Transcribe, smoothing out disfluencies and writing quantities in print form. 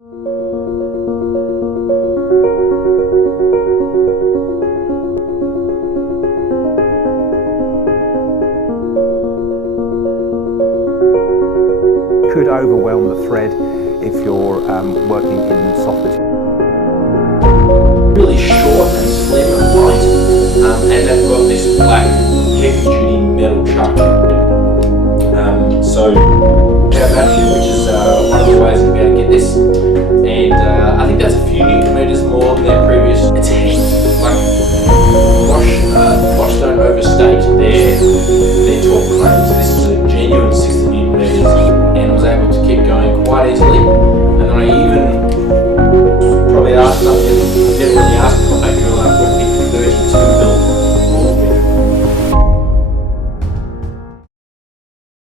Could overwhelm the thread if you're working in soffit. Really short and slim and light, and they've got this black heavy duty metal chuck. So our battery, which